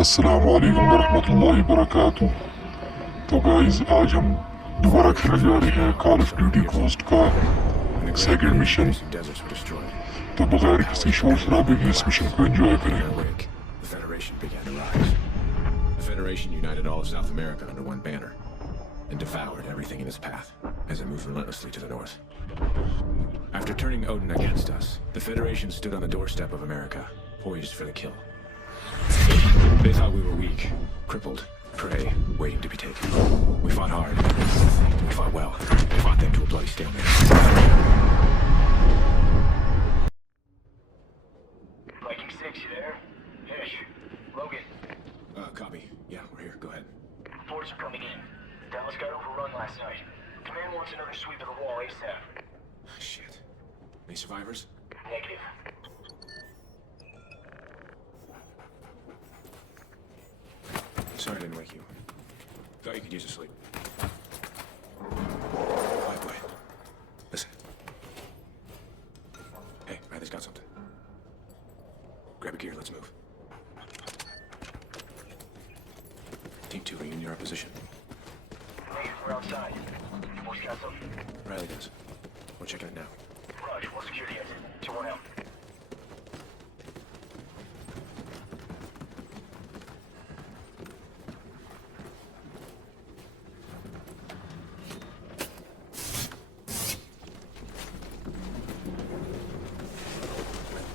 अस्सलाम वालेकुम वरहमतुल्लाहि वबरकातुह। तो गाइस आज हम दोबारा खेलने जा रहे हैं कॉल ऑफ ड्यूटी घोस्ट का सेकंड मिशन। तो बगैर किसी शोर शराबे के इस मिशन को एंजॉय करें। The Federation began to rise. The Federation united all of South America under one banner and devoured everything in its path as it moved relentlessly to the north. After turning Odin against us, the Federation stood on the doorstep of America, poised for the kill. They thought we were weak, crippled, prey, waiting to be taken. We fought hard. We fought well. We fought them to a bloody stalemate. Viking 6, you there? Fish. Logan. Copy. Yeah, we're here. Go ahead. Forts are coming in. Dallas got overrun last night. Command wants another sweep of the wall ASAP. Shit. Any survivors? Negative. Sorry I didn't wake you. Thought you could use a sleep. Quiet, quiet. Listen. Hey, Riley's got something. Grab a gear, let's move. Team 2, are you near our position? Negative, we're outside. Boys got something? Riley does. We're checking it now. Raj, we'll secure the exit. 2-1 out.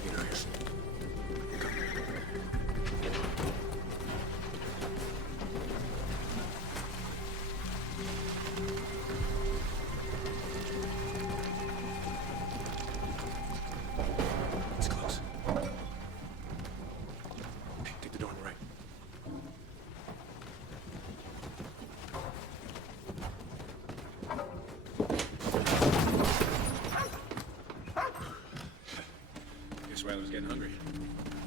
Get out of here. It's close. Hey, take the door on the right. Guess Riley was getting hungry.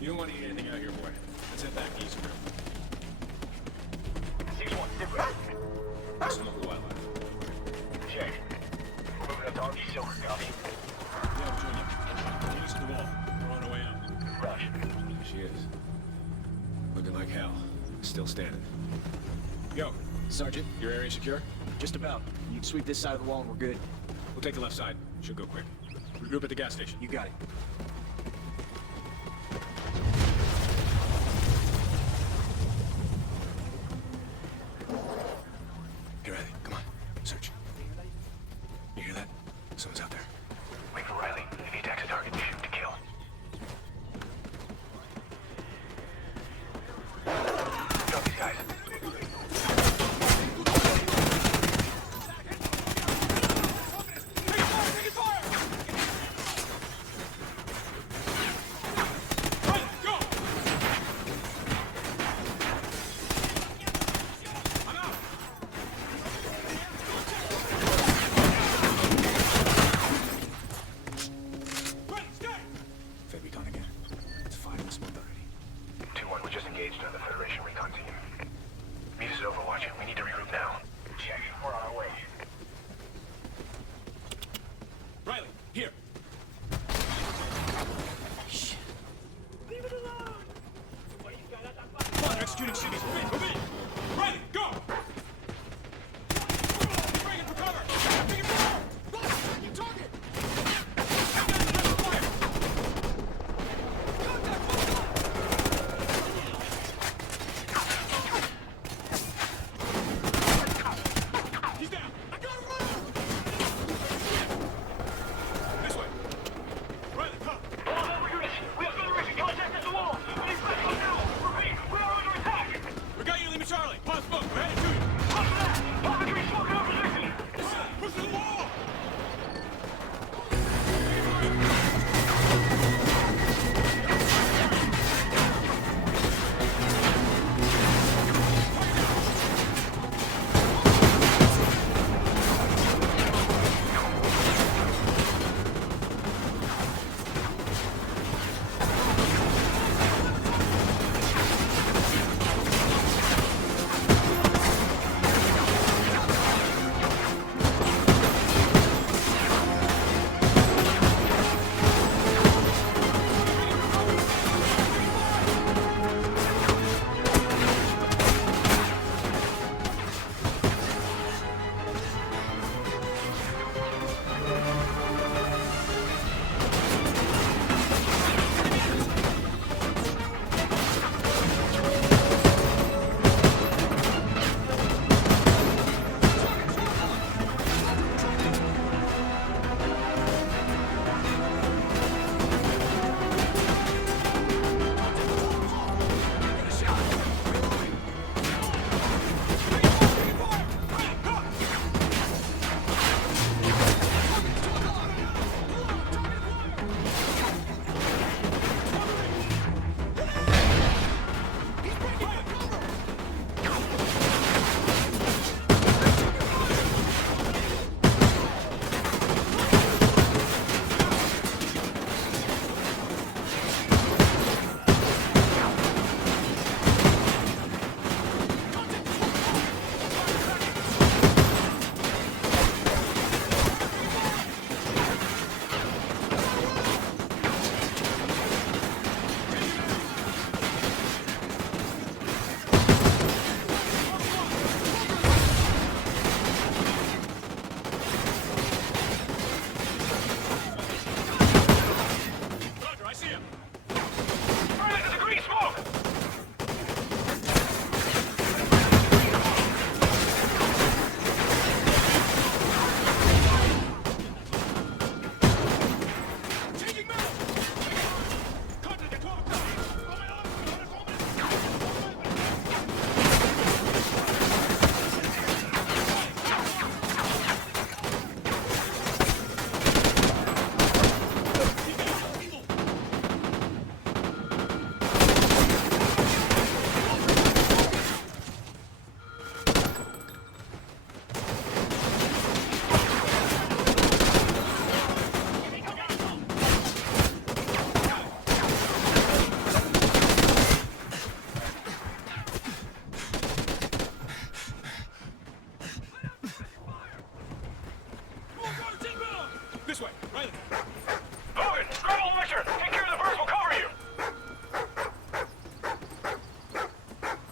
You don't want to eat anything out here, boy. Let's head back east. 6-1, sit rep. There's some local wildlife. Check. Moving up to RD Silver, copy. Yeah, we're joining you. Get us to the wall. We're on our way out. Raj. She is. Looking like hell. Still standing. Yo, Sergeant, your area secure? just about. You can sweep this side of the wall and we're good. We'll take the left side. Should go quick. Regroup at the gas station. You got it. Hey, Riley, come on. Search. You hear that? Someone's out there. Wait for Riley. If he attacks a target, shoot to kill. Drop these guys. Fed recon again. It's 5 this month already. 2-1, we just engaged on the Federation recon team. Meet us at Overwatch. We need to regroup now. Check. We're on our way. Riley, here. Come on, they're executing cities. Move in. Riley, go! Bring it for cover! Bring it for cover! You target! He's down! I got him! This way! Riley, come! All member units, we have Federation contact at the wall. We need backup now. Repeat, we are under attack. We're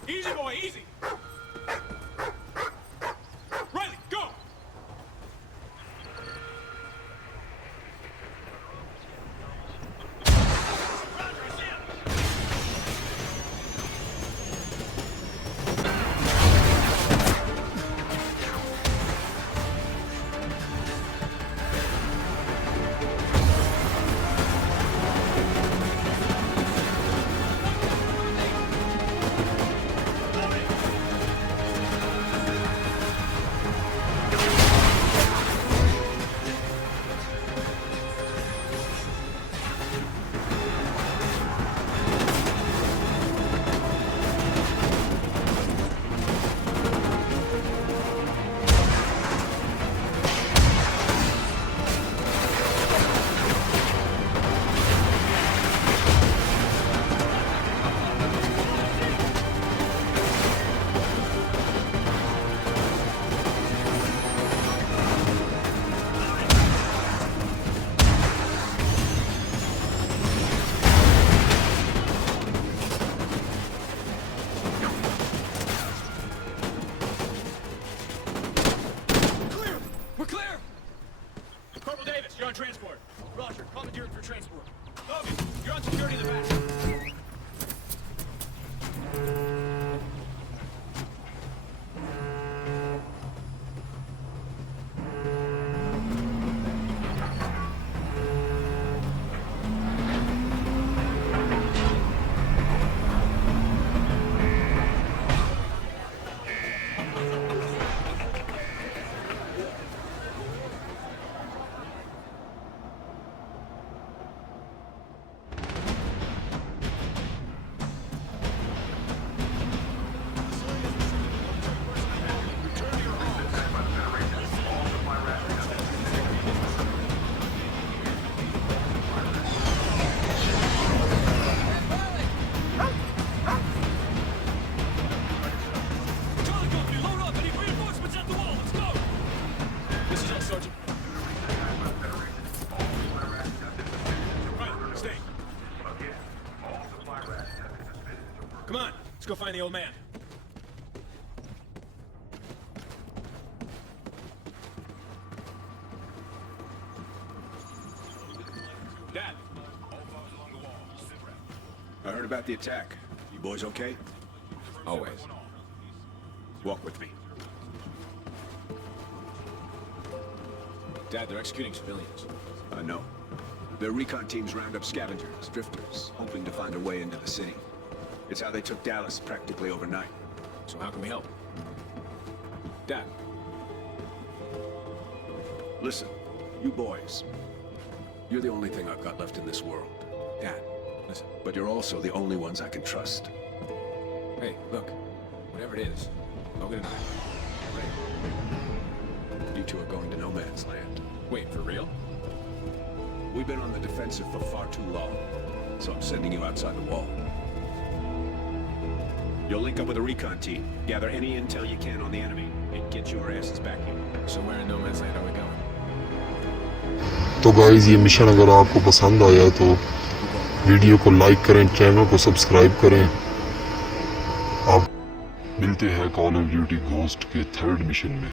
Easy, boy, easy. Riley, go. We're clear! Corporal Davis, you're on transport. Roger, commandeering for transport. Logan, you're on security in the back. Charlie Company, load up. I need reinforcements at the wall. Let's go. This is all, Sergeant. Right, stay. Come on, let's go find the old man. Dad. I heard about the attack. You boys okay? Always. Walk with me. Dad, they're executing civilians. I know. Their recon teams round up scavengers, drifters, hoping to find a way into the city. It's how they took Dallas practically overnight. So how can we help? Dad. Listen, you boys. You're the only thing I've got left in this world. Dad, listen. But you're also the only ones I can trust. Hey, look. Whatever it is, Logan and I. Right. You two are going to no man's land. Wait, for real? We've been on the defensive for far too long, so I'm sending you outside the wall. You'll link up with a recon team, gather any intel you can on the enemy, and get your asses back here. So where in no man's land are we going? तो guys ये mission अगर आपको पसंद आया तो video को like करें, channel को सब्सक्राइब करें। आप मिलते हैं कॉल ऑफ ड्यूटी घोस्ट के 3rd मिशन में।